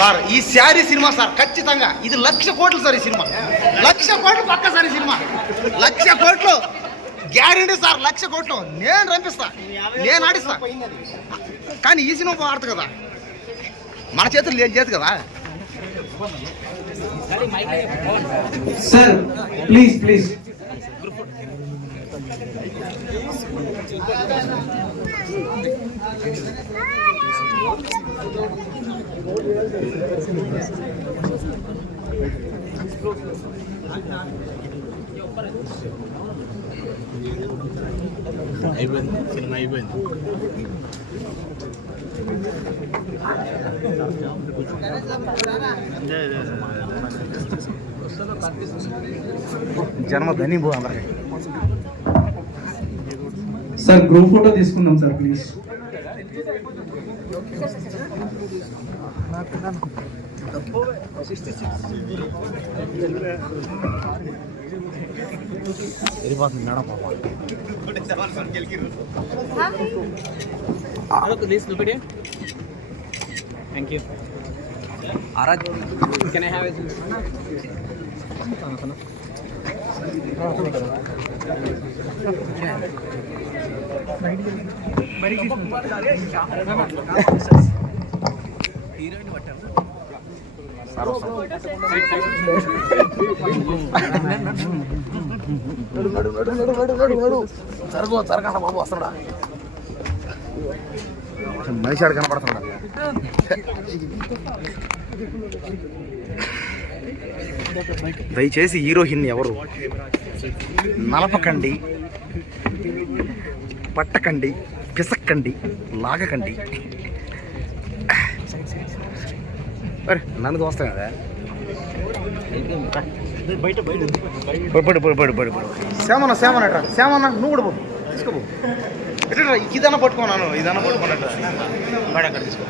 Sir ఈ sari cinema sir ఖచ్చితంగా. ఇది లక్ష కోట్లు సార్ ఈ సినిమా. లక్ష కోట్లు పక్క సార్ ఈ సినిమా. లక్ష కోట్లు. గ్యారెంటీ సార్ లక్ష కోట్లు. నేను రంపిస్తా. నేను ఆడిస్తా. కానీ ఈ సినిమా ఆడదు కదా. మన చేతులు నేను చేతి కదా. Sir please please. అయిపోయింది సినిమా అయిపోయింది జన్మ ధని పో అందరికి సార్ గ్రూప్ ఫోటో తీసుకుందాం సార్ ప్లీజ్ मेरे पास नड़ा पापा थोड़े सवाल पर खेल की हाँ तो this look at thank you आराज can I have it बड़ी बड़ी have జరుగు బాబు మనిషి ఆడ కనపడుతున్నాడా? దయచేసి హీరోయిన్ ఎవరు? నలపకండి పట్టకండి పిసక్కండి లాగకండి. అరే నన్ను దోస్తా కదా. పడు పడు పడు పడు పడు శ్యామన్న శ్యామన్న అట్రా శ్యామన్న నువ్వు కూడా పో. తీసుకోపో ఎట్లా ఇదన్నా పట్టుకున్నాను ఇదన్నా పట్టుకున్నట్టు. మేడం అక్కడ తీసుకో.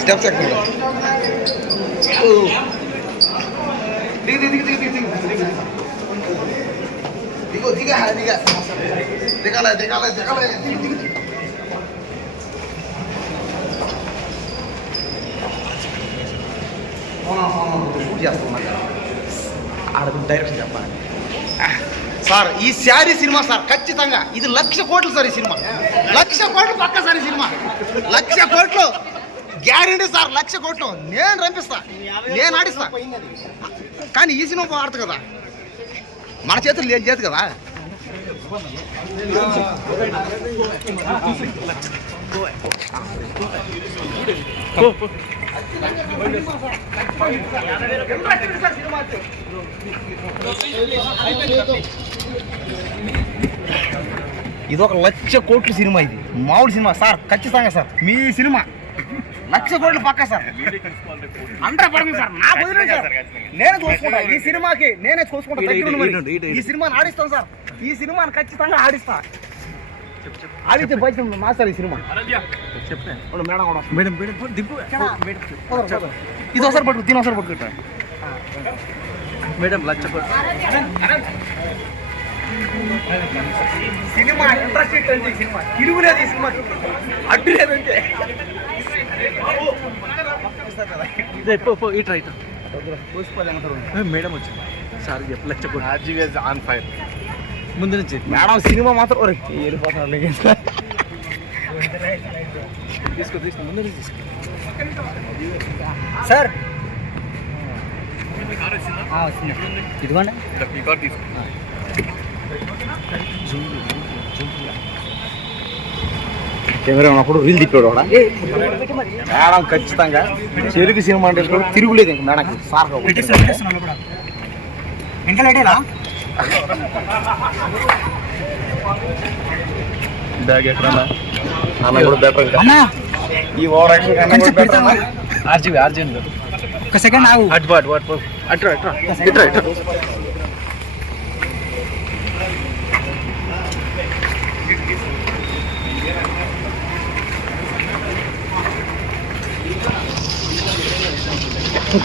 స్టెప్స్ ఎక్కడ దిగు దిగు దిగు దిగు దిగు దిగు దిగు దిగా దిగా దిగాలే దిగాలే దిగాలే. షూట్ చేస్తున్నా ఆడ డైరెక్షన్ చెప్పాలి. సార్ ఈ శారీ సినిమా సార్ ఖచ్చితంగా. ఇది లక్ష కోట్లు సార్ ఈ సినిమా. లక్ష కోట్లు పక్క సార్ ఈ సినిమా. లక్ష కోట్లు. గ్యారెంటీ సార్ లక్ష కోట్లు. నేను రంపిస్తా. నేను ఆడిస్తా. కానీ ఈ సినిమా ఆడదు కదా. మన చేతులు లేని చేతి కదా. ఇది ఒక లక్ష కోట్ల సినిమా ఇది. మామూలు సినిమా సార్ ఖచ్చితంగా సార్. మీ సినిమా. లక్ష కోట్లు పక్క సార్. అందరూ పడండి సార్. నా వదిలేదు సార్ నేను చూసుకుంటా. ఈ సినిమాకి నేనే చూసుకుంటా. మరి. ఈ సినిమాని ఆడిస్తాను సార్. ఈ సినిమాని ఖచ్చితంగా ఆడిస్తా. ఆడితే బయట మాస్టర్ ఈ సినిమా. చెప్పాను మేడం కూడా. వస్తుంది. మేడం మేడం దిప్పు పోదాం, పోదాం. ఇది ఒకసారి పట్టుకు దీని ఒకసారి పట్టుకుంటా మేడం లక్ష సినిమా ఇంట్రెస్ట్ సినిమా. తిరుగులేదు ఈ సినిమా అడ్డు లేదంటే. ఇటు రైట్ మేడం వచ్చింది సార్ చెప్పు లక్ష కోటి ఆర్జీవీ ఆన్ ఫైర్ ముందు నుంచి మేడం సినిమా మాత్రం ఒరే, వెళ్ళిపోతున్నాడు తీసుకో తీసుకో ముందు నుంచి తీసుకో సార్ ఇదిగోండి ఈ కార్ తీసుకో కెమెరా ఉన్నప్పుడు రీల్ తిప్పాడు కూడా మేడం ఖచ్చితంగా చెరుకు సినిమా అంటే తిరుగులేదు ఇంక మేడం సార్ బ్యాగ్ ఎక్కడ అన్న కూడా బెటర్ ఈ ఓవర్ యాక్షన్ కన్నా అన్న. ఆర్జీవీ ఆర్జీవీ ఒక సెకండ్ ఆగు. అటు అటు అటు అటు అటు ఇటు ఇటు that